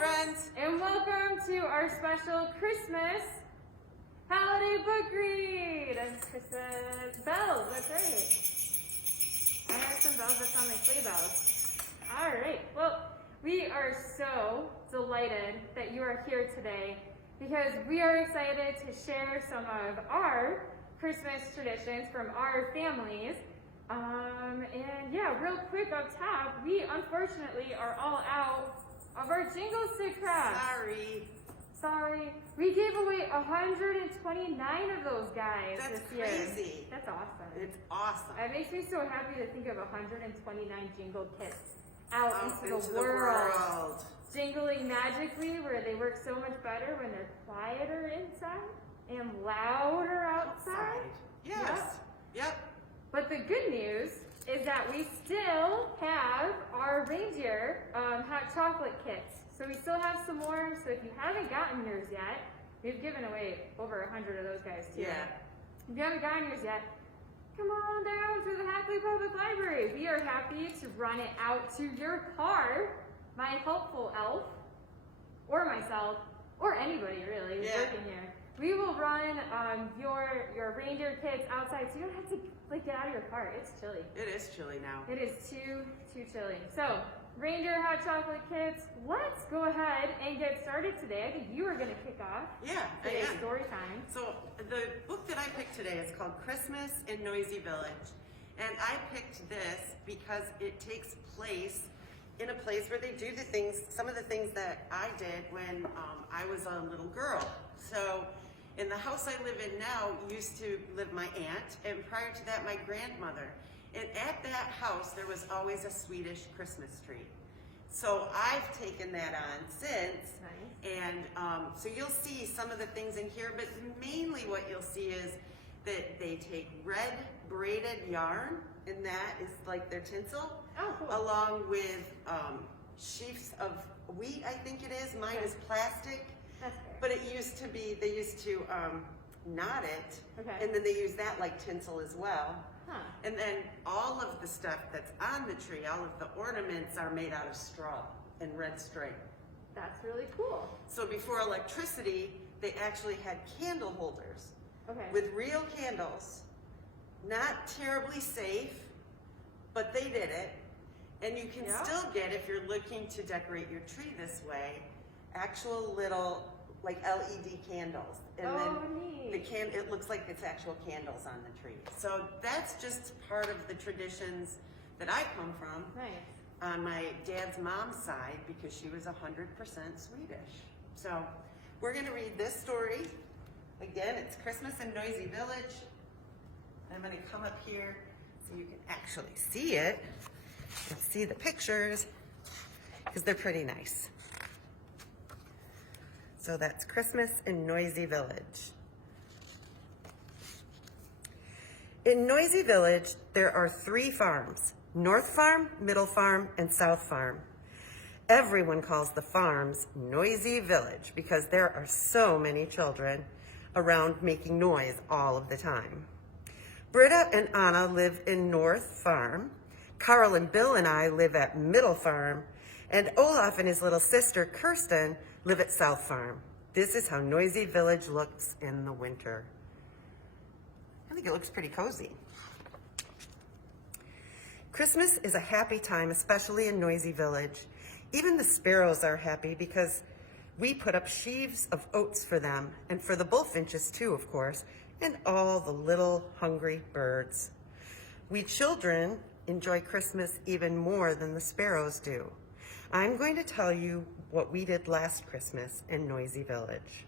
friends, and welcome to our special Christmas holiday book read. Christmas bells, that's right. I have some bells that sound like sleigh bells. All right, well, we are so delighted that you are here today because we are excited to share some of our Christmas traditions from our families. And yeah, real quick up top, we unfortunately are all out of our jingle stick crafts. Sorry. We gave away 129 of those guys this year. That's crazy. That's awesome. It's awesome. It makes me so happy to think of 129 jingle kits out into the world. Jingling magically, where they work so much better when they're quieter inside and louder outside. Yes. Yep. But the good news is that we still have our reindeer hot chocolate kits. So we still have some more. So if you haven't gotten yours yet, we've given away over 100 of those guys too. Yeah. If you haven't gotten yours yet, come on down to the Hackley Public Library. We are happy to run it out to your car. My helpful elf, or myself, or anybody really who's working here. We will run your reindeer kits outside, so you don't have to get out of your car. It's chilly. It is chilly now. It is too chilly. So, reindeer hot chocolate kits. Let's go ahead and get started today. I think you are going to kick off. Yeah, today's story time. So the book that I picked today is called Christmas in Noisy Village, and I picked this because it takes place in a place where they do some of the things that I did when I was a little girl. So in the house I live in now used to live my aunt, and prior to that my grandmother. And at that house there was always a Swedish Christmas tree. So I've taken that on since. Nice. And so you'll see some of the things in here, but mainly what you'll see is that they take red braided yarn, and that is like their tinsel. Oh, cool. Along with sheaths of wheat, I think it is. Mine is plastic. That's fair. But it used to be, they used to knot it, and then they use that like tinsel as well. Huh. And then all of the stuff that's on the tree, all of the ornaments are made out of straw and red string. That's really cool. So before electricity, they actually had candle holders with real candles. Not terribly safe, but they did it. And you can still get, if you're looking to decorate your tree this way, actual little like LED candles. And then neat. It looks like it's actual candles on the tree. So that's just part of the traditions that I come from. Nice. On my dad's mom's side, because she was 100% Swedish. So we're gonna read this story. Again, it's Christmas in Noisy Village. I'm gonna come up here so you can actually see it and see the pictures, because they're pretty nice. So that's Christmas in Noisy Village. In Noisy Village, there are 3 farms: North Farm, Middle Farm, and South Farm. Everyone calls the farms Noisy Village because there are so many children around making noise all of the time. Britta and Anna live in North Farm. Carl and Bill and I live at Middle Farm. And Olaf and his little sister, Kirsten, live at South Farm. This is how Noisy Village looks in the winter. I think it looks pretty cozy. Christmas is a happy time, especially in Noisy Village. Even the sparrows are happy because we put up sheaves of oats for them, and for the bullfinches too, of course, and all the little hungry birds. We children enjoy Christmas even more than the sparrows do. I'm going to tell you what we did last Christmas in Noisy Village.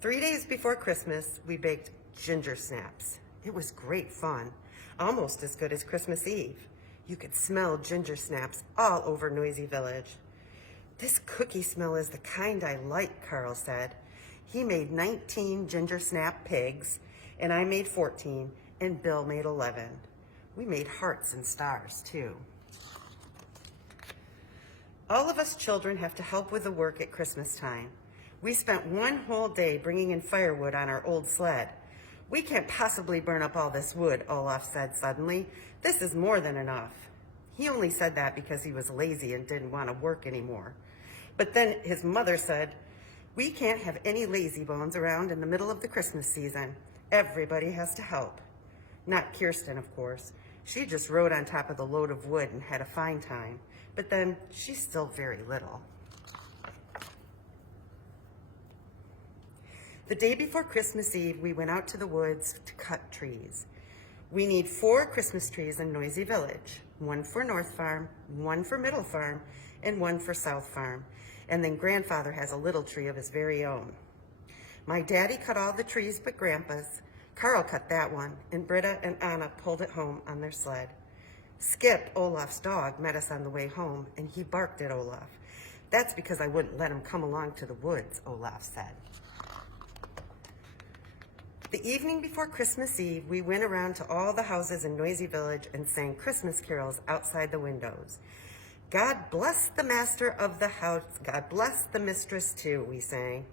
3 days before Christmas, we baked ginger snaps. It was great fun, almost as good as Christmas Eve. You could smell ginger snaps all over Noisy Village. This cookie smell is the kind I like, Carl said. He made 19 ginger snap pigs, and I made 14, and Bill made 11. We made hearts and stars, too. All of us children have to help with the work at Christmas time. We spent one whole day bringing in firewood on our old sled. We can't possibly burn up all this wood, Olaf said suddenly. This is more than enough. He only said that because he was lazy and didn't want to work anymore. But then his mother said, "We can't have any lazy bones around in the middle of the Christmas season. Everybody has to help." Not Kirsten, of course. She just rode on top of the load of wood and had a fine time. But then she's still very little. The day before Christmas Eve, we went out to the woods to cut trees. We need 4 Christmas trees in Noisy Village. 1 for North Farm, 1 for Middle Farm, and 1 for South Farm. And then Grandfather has a little tree of his very own. My daddy cut all the trees but Grandpa's. Carl cut that one, and Britta and Anna pulled it home on their sled. Skip, Olaf's dog, met us on the way home, and he barked at Olaf. "That's because I wouldn't let him come along to the woods," Olaf said. The evening before Christmas Eve, we went around to all the houses in Noisy Village and sang Christmas carols outside the windows. "God bless the master of the house, God bless the mistress too," we sang.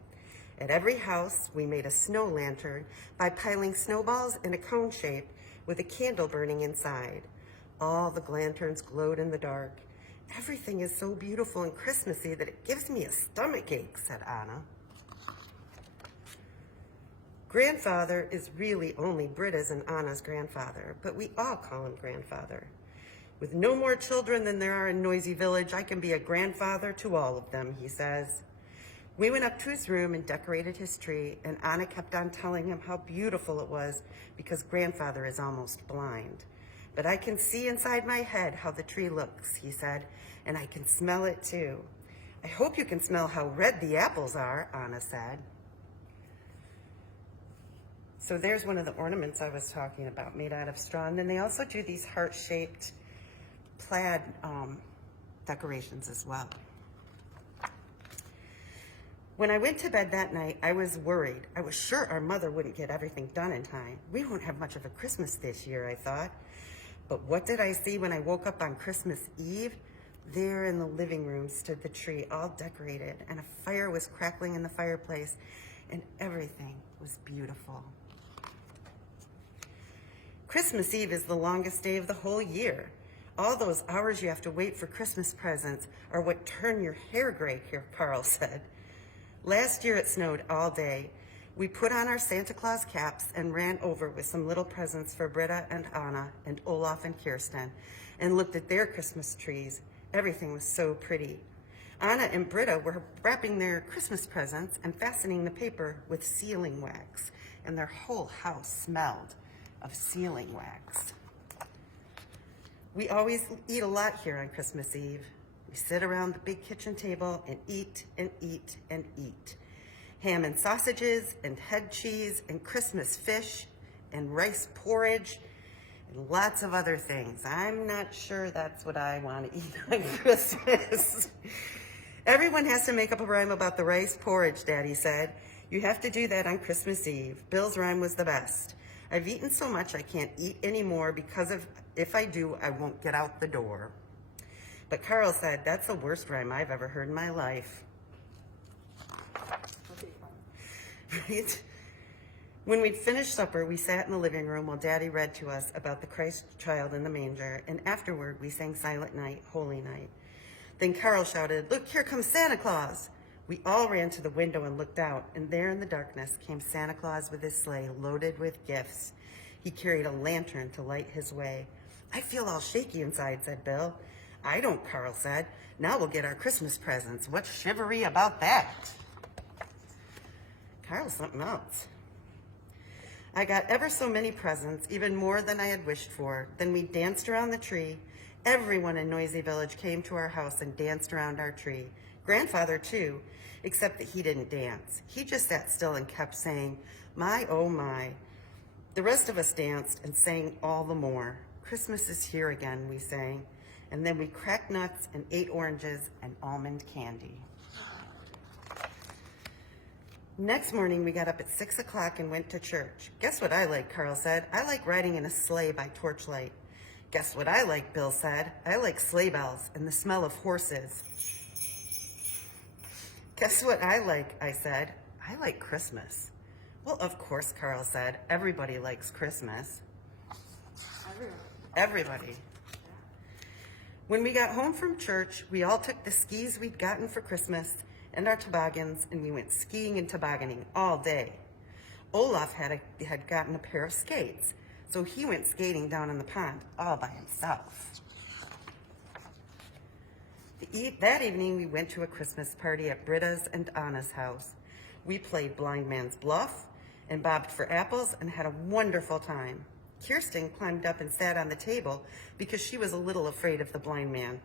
At every house, we made a snow lantern by piling snowballs in a cone shape with a candle burning inside. All the lanterns glowed in the dark. "Everything is so beautiful and Christmassy that it gives me a stomachache," said Anna. Grandfather is really only Britta's and Anna's grandfather, but we all call him Grandfather. "With no more children than there are in Noisy Village, I can be a grandfather to all of them," he says. We went up to his room and decorated his tree, and Anna kept on telling him how beautiful it was because Grandfather is almost blind. "But I can see inside my head how the tree looks," he said, "and I can smell it too." "I hope you can smell how red the apples are," Anna said. So there's one of the ornaments I was talking about, made out of straw. And then they also do these heart-shaped plaid decorations as well. When I went to bed that night, I was worried. I was sure our mother wouldn't get everything done in time. We won't have much of a Christmas this year, I thought. But what did I see when I woke up on Christmas Eve? There in the living room stood the tree, all decorated, and a fire was crackling in the fireplace, and everything was beautiful. Christmas Eve is the longest day of the whole year. All those hours you have to wait for Christmas presents are what turn your hair gray, here, Carl said. Last year it snowed all day. We put on our Santa Claus caps and ran over with some little presents for Britta and Anna and Olaf and Kirsten and looked at their Christmas trees. Everything was so pretty. Anna and Britta were wrapping their Christmas presents and fastening the paper with sealing wax, and their whole house smelled of sealing wax. We always eat a lot here on Christmas Eve. We sit around the big kitchen table and eat and eat and eat. Ham and sausages and head cheese and Christmas fish and rice porridge and lots of other things. I'm not sure that's what I want to eat on Christmas. Everyone has to make up a rhyme about the rice porridge, Daddy said. You have to do that on Christmas Eve. Bill's rhyme was the best. I've eaten so much I can't eat anymore because if I do, I won't get out the door. But Carl said, that's the worst rhyme I've ever heard in my life. Right? When we'd finished supper, we sat in the living room while Daddy read to us about the Christ child in the manger, and afterward we sang Silent Night, Holy Night. Then Carl shouted, "Look, here comes Santa Claus!" We all ran to the window and looked out, and there in the darkness came Santa Claus with his sleigh loaded with gifts. He carried a lantern to light his way. I feel all shaky inside, said Bill. I don't, Carl said. Now we'll get our Christmas presents. What's chivalry about that? Carl's something else. I got ever so many presents, even more than I had wished for. Then we danced around the tree. Everyone in Noisy Village came to our house and danced around our tree. Grandfather, too, except that he didn't dance. He just sat still and kept saying, my, oh my. The rest of us danced and sang all the more. Christmas is here again, we sang. And then we cracked nuts and ate oranges and almond candy. Next morning, we got up at 6 o'clock and went to church. Guess what I like, Carl said. I like riding in a sleigh by torchlight. Guess what I like, Bill said. I like sleigh bells and the smell of horses. Guess what I like, I said. I like Christmas. Well, of course, Carl said. Everybody likes Christmas. Everybody. When we got home from church, we all took the skis we'd gotten for Christmas and our toboggans, and we went skiing and tobogganing all day. Olaf had gotten a pair of skates, so he went skating down in the pond all by himself. That evening, we went to a Christmas party at Britta's and Anna's house. We played blind man's bluff and bobbed for apples and had a wonderful time. Kirsten climbed up and sat on the table because she was a little afraid of the blind man,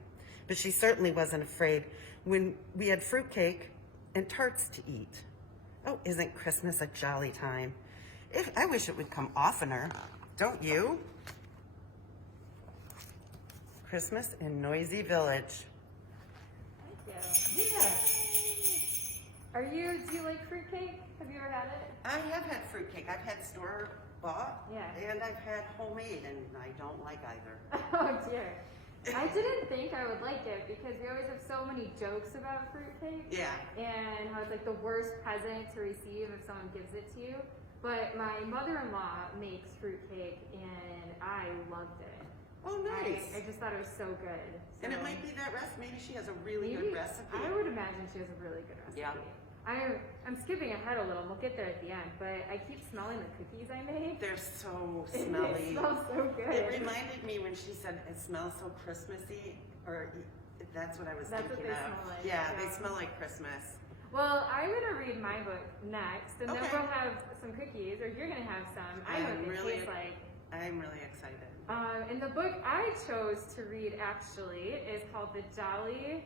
but she certainly wasn't afraid when we had fruitcake and tarts to eat. Oh, isn't Christmas a jolly time? I wish it would come oftener, don't you? Christmas in Noisy Village. Thank you. Yeah. Do you like fruitcake? Have you ever had it? I have had fruitcake. I've had store-bought, Yeah. and I've had homemade, and I don't like either. Oh dear. I didn't think I would like it because we always have so many jokes about fruitcake. Yeah. And how it's like the worst present to receive if someone gives it to you. But my mother-in-law makes fruitcake and I loved it. Oh, nice. I just thought it was so good. And it So might be that recipe. Maybe she has a really maybe- good recipe. I would imagine she has a really good recipe. Yeah. I'm skipping ahead a little. We'll get there at the end, but I keep smelling the cookies I made. They're so It smelly. smells so good. It reminded me when she said it smells so Christmassy, or that's what I was That's what thinking they of. smell like, Yeah, yeah. they smell like Christmas. Well, I'm gonna read my book next, and then Okay. we'll have some cookies, or you're gonna have some. I know what they taste like. I'm really excited. And the book I chose to read actually is called The Jolly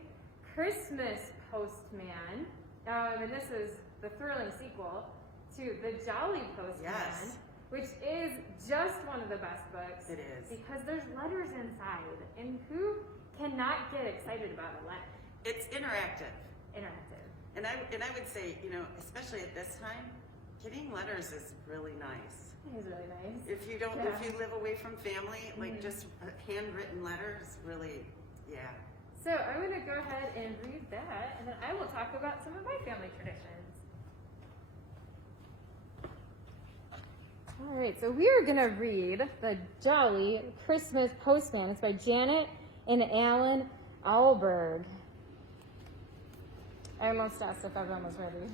Christmas Postman, and this is the thrilling sequel to The Jolly Postman, Yes. which is just one of the best books. It is. Because there's letters inside, and who cannot get excited about a letter? It's interactive. Interactive. And I would say, especially at this time, getting letters is really nice. It is really nice. If you live away from family, like just a handwritten letters, really, yeah. So I'm going to go ahead and read that, and then I will talk about some of my family traditions. All right, so we are going to read The Jolly Christmas Postman. It's by Janet and Alan Alberg. I almost asked if everyone was ready.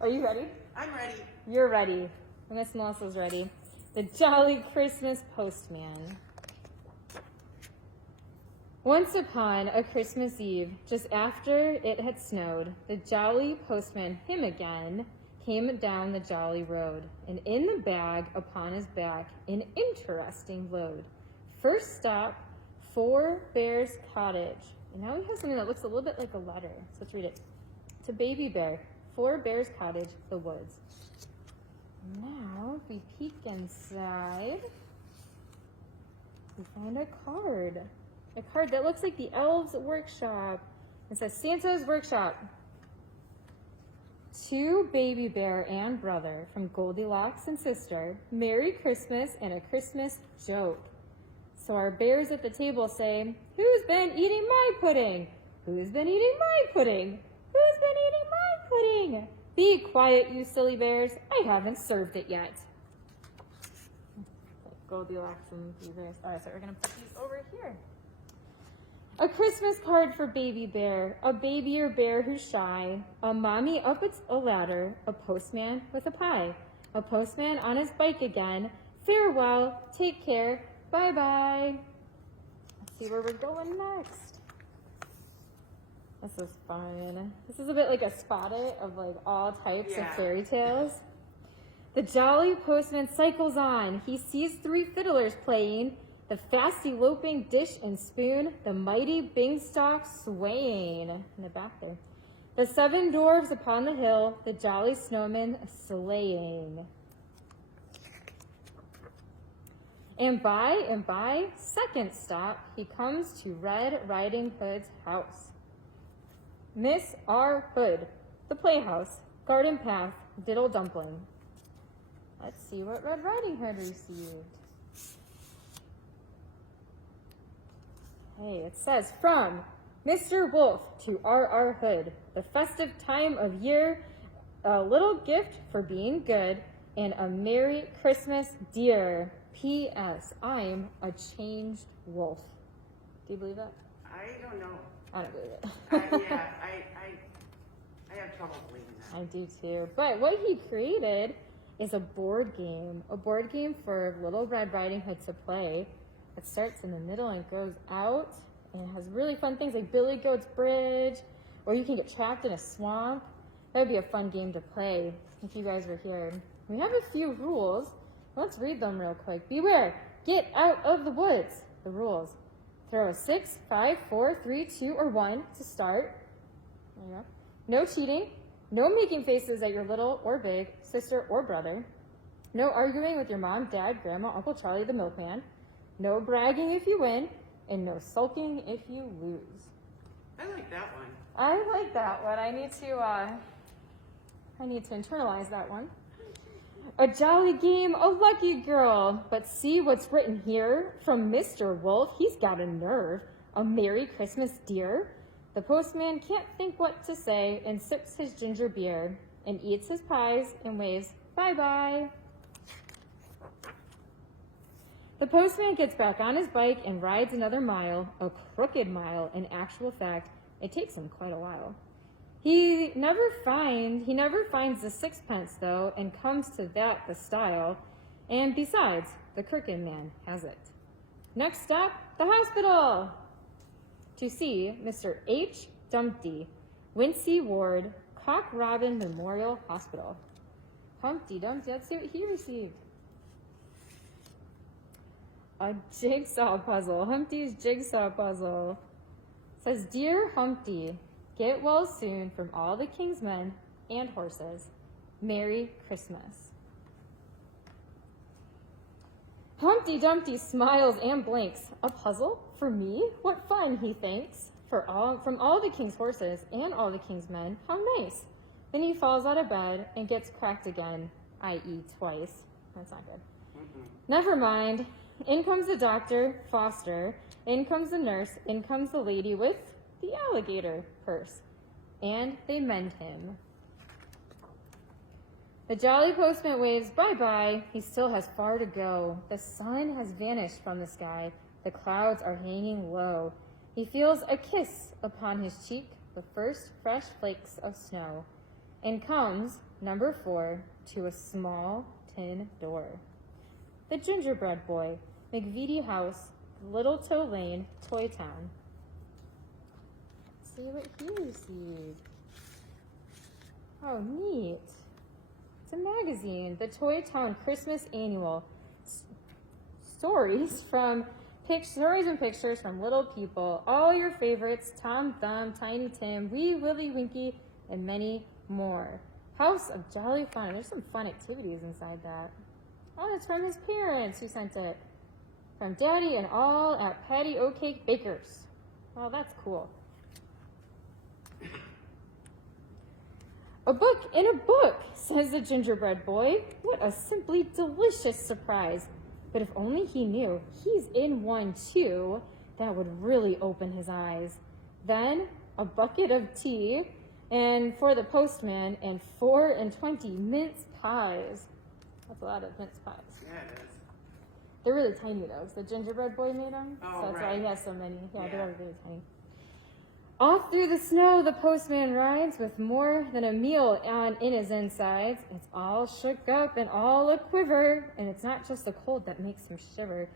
Are you ready? I'm ready. You're ready. Miss Melissa's ready. The Jolly Christmas Postman. Once upon a Christmas Eve, just after it had snowed, the jolly postman, him again, came down the jolly road, and in the bag upon his back, an interesting load. First stop, 4 Bears Cottage. And now we have something that looks a little bit like a letter. So let's read it. To Baby Bear, 4 Bears Cottage, the woods. Now, if we peek inside, we find a card. A card that looks like the Elves Workshop. It says Santa's Workshop. To Baby Bear and brother, from Goldilocks and sister, Merry Christmas and a Christmas joke. So our bears at the table say, who's been eating my pudding? Who's been eating my pudding? Who's been eating my pudding? Be quiet, you silly bears. I haven't served it yet. Goldilocks and Baby Bears. All right, so we're going to put these over here. A Christmas card for Baby Bear, a babier bear who's shy, a mommy up a ladder, a postman with a pie, a postman on his bike again. Farewell, take care, bye-bye. Let's see where we're going next. This is fun. This is a bit like a spot it of like all types of fairy tales. The jolly postman cycles on. He sees 3 fiddlers playing, the fast eloping dish and spoon, the mighty beanstalk swaying. In the back there. The 7 dwarves upon the hill, the jolly snowman sleighing. And by, second stop, he comes to Red Riding Hood's house. Miss R. Hood, the playhouse, garden path, diddle dumpling. Let's see what Red Riding Hood received. Hey, it says, from Mr. Wolf to R.R. Hood, the festive time of year, a little gift for being good, and a Merry Christmas, dear. P.S. I'm a changed wolf. Do you believe it? I don't know. I don't believe it. I have trouble believing that. I do too. But what he created is a board game for Little Red Riding Hood to play. It starts in the middle and goes out, and it has really fun things like Billy Goat's Bridge, or you can get trapped in a swamp. That would be a fun game to play if you guys were here. We have a few rules. Let's read them real quick. Beware, get out of the woods. The rules. Throw a 6, 5, 4, 3, 2, or 1 to start. There you go. No cheating. No making faces at your little or big sister or brother. No arguing with your mom, dad, grandma, Uncle Charlie, the milkman. No bragging if you win. And no sulking if you lose. I like that one. I like that one. I need to internalize that one. A jolly game, a lucky girl. But see what's written here from Mr. Wolf. He's got a nerve. A Merry Christmas, dear. The postman can't think what to say and sips his ginger beer and eats his pies and waves bye-bye. The postman gets back on his bike and rides another mile, a crooked mile. In actual fact, it takes him quite a while. He never finds the sixpence, though, and comes to that the style. And besides, the crooked man has it. Next stop, the hospital. To see Mr. H. Dumpty, Wincy Ward, Cock Robin Memorial Hospital. Humpty Dumpty, let's see what he received. A jigsaw puzzle, Humpty's jigsaw puzzle. It says, Dear Humpty, get well soon from all the king's men and horses. Merry Christmas. Humpty Dumpty smiles and blinks. A puzzle? For me? What fun, he thinks. From all the king's horses and all the king's men. How nice. Then he falls out of bed and gets cracked again, i.e. twice. That's not good. Never mind. In comes the doctor, Foster. In comes the nurse. In comes the lady with the alligator purse. And they mend him. The jolly postman waves bye-bye. He still has far to go. The sun has vanished from the sky. The clouds are hanging low. He feels a kiss upon his cheek, the first fresh flakes of snow, and comes, number 4, to a small tin door. The gingerbread boy, McVitie House, Little Toe Lane, Toy Town. Let's see what he received. Oh, neat. It's a magazine, the Toy Town Christmas Annual. Stories and pictures from little people. All your favorites, Tom Thumb, Tiny Tim, Wee Willie Winky, and many more. House of Jolly Fun. There's some fun activities inside that. Oh, it's from his parents who sent it. From Daddy and all at Patty O-Cake Bakers. Oh, that's cool. A book in a book, says the gingerbread boy. What a simply delicious surprise. But if only he knew he's in one too, that would really open his eyes. Then a bucket of tea, and for the postman, and 24 mince pies. That's a lot of mince pies. Yeah, it is. They're really tiny though, because the gingerbread boy made them. Oh, so that's why he has so many. Yeah, Yeah. they're really tiny. Off through the snow the postman rides with more than a meal in his insides. It's all shook up and all a quiver, and it's not just the cold that makes him shiver.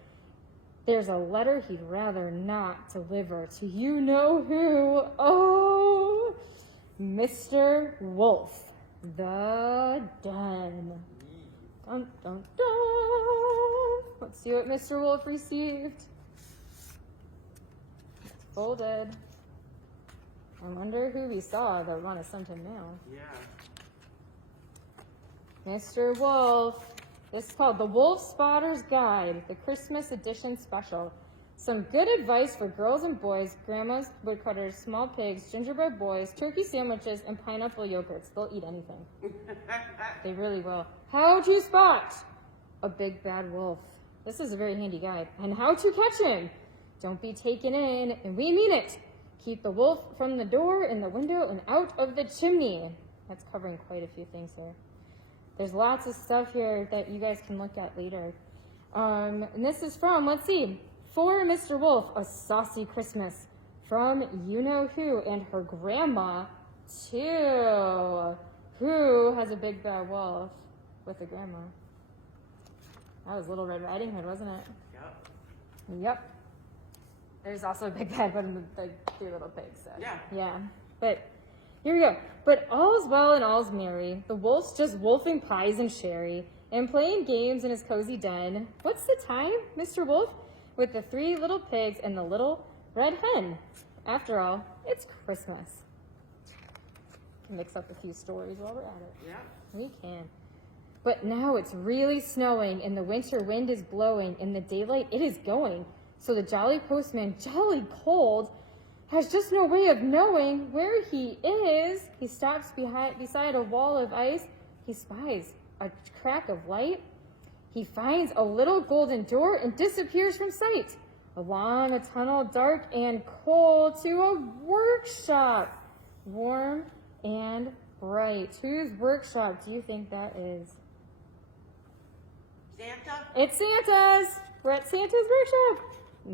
There's a letter he'd rather not deliver to you know who. Oh, Mr. Wolf, the den. Dun, dun, dun. Let's see what Mr. Wolf received. It's folded. I wonder who we saw that would want to send him mail. Yeah. Mr. Wolf. This is called The Wolf Spotter's Guide, the Christmas edition special. Some good advice for girls and boys, grandmas, woodcutters, small pigs, gingerbread boys, turkey sandwiches, and pineapple yogurts. They'll eat anything. They really will. How to spot a big bad wolf. This is a very handy guide. And how to catch him. Don't be taken in, and we mean it. Keep the wolf from the door and the window and out of the chimney. That's covering quite a few things here. There's lots of stuff here that you guys can look at later. And this is from, let's see, For Mr. Wolf, a saucy Christmas from you-know-who and her grandma, too. Who has a big bad wolf with a grandma? That was Little Red Riding Hood, wasn't it? Yep. Yep. There's also a big bad one in the Three Little Pigs. So. Yeah. Yeah. But here we go. But all's well and all's merry. The wolf's just wolfing pies and sherry and playing games in his cozy den. What's the time, Mr. Wolf? With the 3 little pigs and the little red hen. After all, it's Christmas. Can mix up a few stories while we're at it. Yeah. We can. But now it's really snowing and the winter wind is blowing and the daylight it is going. So the jolly postman, jolly cold, has just no way of knowing where he is. He stops beside a wall of ice. He spies a crack of light. He finds a little golden door and disappears from sight. Along a tunnel dark and cold to a workshop, warm and bright. Whose workshop do you think that is? Santa? It's Santa's. We're at Santa's workshop.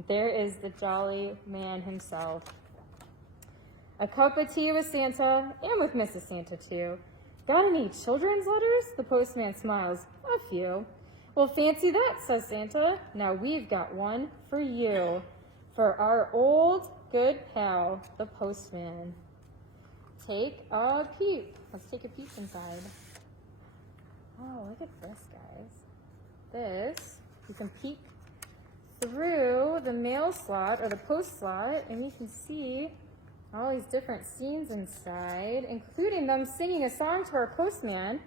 There is the jolly man himself. A cup of tea with Santa and with Mrs. Santa too. Got any children's letters? The postman smiles. A few. Well, fancy that, says Santa. Now we've got one for you. For our old good pal, the postman. Take a peep. Let's take a peep inside. Oh, look at this, guys. This, you can peek through the mail slot or the post slot, and you can see all these different scenes inside, including them singing a song to our postman.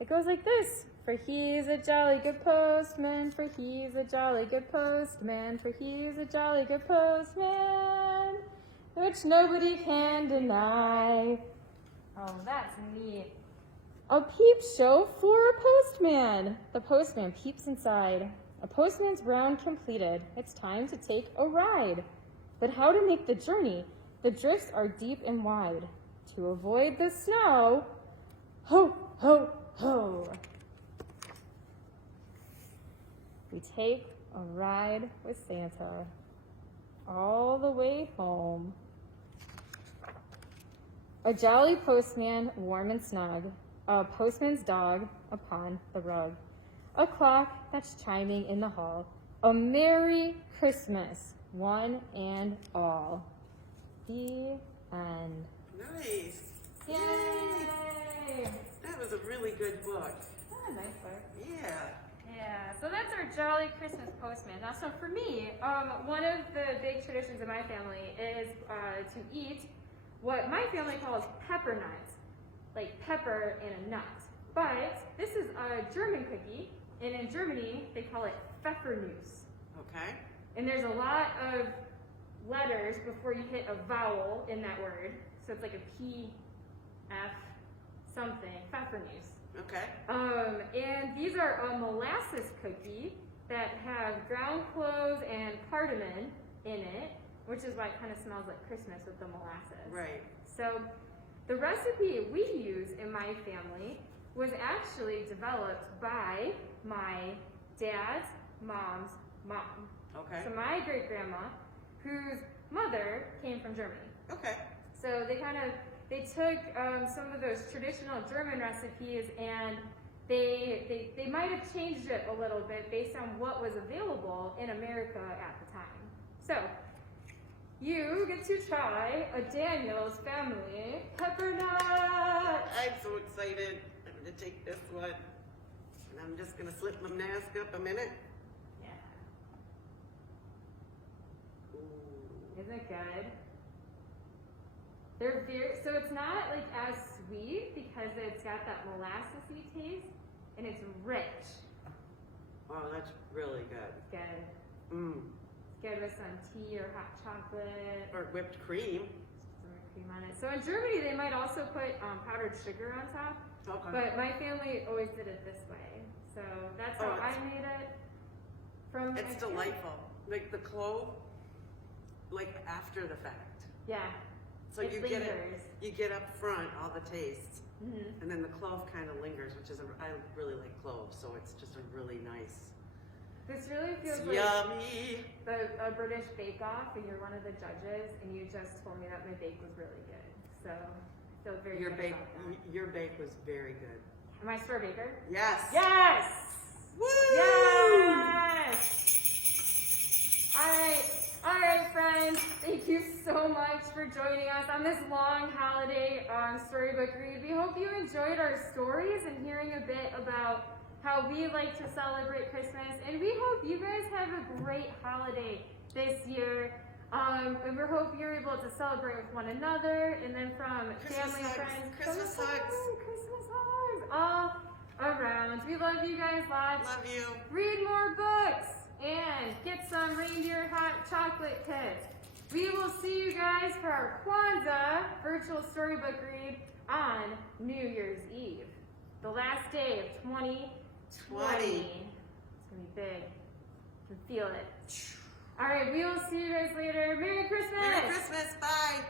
It goes like this. For he's a jolly good postman, for he's a jolly good postman, for he's a jolly good postman, which nobody can deny. Oh, that's neat. A peep show for a postman. The postman peeps inside. A postman's round completed. It's time to take a ride. But how to make the journey? The drifts are deep and wide. To avoid the snow, ho, ho, ho. We take a ride with Santa all the way home. A jolly postman, warm and snug, a postman's dog upon the rug, a clock that's chiming in the hall, a Merry Christmas, one and all. The end. Nice. Yay! That was a really good book. Oh, nice book. Yeah. Yeah, so that's our jolly Christmas postman. Now, so for me, one of the big traditions in my family is to eat what my family calls pepper nuts, like pepper in a nut. But this is a German cookie, and in Germany, they call it Pfeffernuss. Okay. And there's a lot of letters before you hit a vowel in that word. So it's like a P, F, something, Pfeffernuss. Okay. And these are a molasses cookie that have ground cloves and cardamom in it, which is why it kind of smells like Christmas with the molasses. Right. So the recipe we use in my family was actually developed by my dad's mom's mom. Okay. So my great grandma, whose mother came from Germany. Okay. So they took some of those traditional German recipes and they might have changed it a little bit based on what was available in America at the time. So you get to try a Daniel's Family pepper nut. I'm so excited. I'm going to take this one. And I'm just going to slip my mask up a minute. Yeah. Ooh. Isn't it good? They're very, so it's not like as sweet because it's got that molassesy taste and it's rich. Oh, that's really good. It's good. Mmm. It's good with some tea or hot chocolate. Or whipped cream. Some cream on it. So in Germany, they might also put powdered sugar on top. Okay. But my family always did it this way. So that's how I made it. It's delightful. Like the clove, like after the fact. Yeah. So It you get it, lingers. you get up front all the tastes, Mm-hmm. and then the clove kind of lingers, which is I really like cloves, so it's just a really nice. This really feels like Yummy. a British bake-off, and you're one of the judges, and you just told me that my bake was really good. So I feel very Your good bake, about that. your bake was very good. Am I store baker? Yes. Yes! Woo! Yes! All right, friends. Thank you so much for joining us on this long holiday storybook read. We hope you enjoyed our stories and hearing a bit about how we like to celebrate Christmas. And we hope you guys have a great holiday this year. And we hope you're able to celebrate with one another, and then from Christmas family and hugs. friends. Christmas hugs. Christmas hugs. All around. We love you guys lots. Love you. Read more books and get some reindeer hot chocolate kits. We will see you guys for our Kwanzaa virtual storybook read on New Year's Eve, the last day of 2020. It's gonna be big. You can feel it. All right, we will see you guys later. Merry Christmas. Merry Christmas. Bye.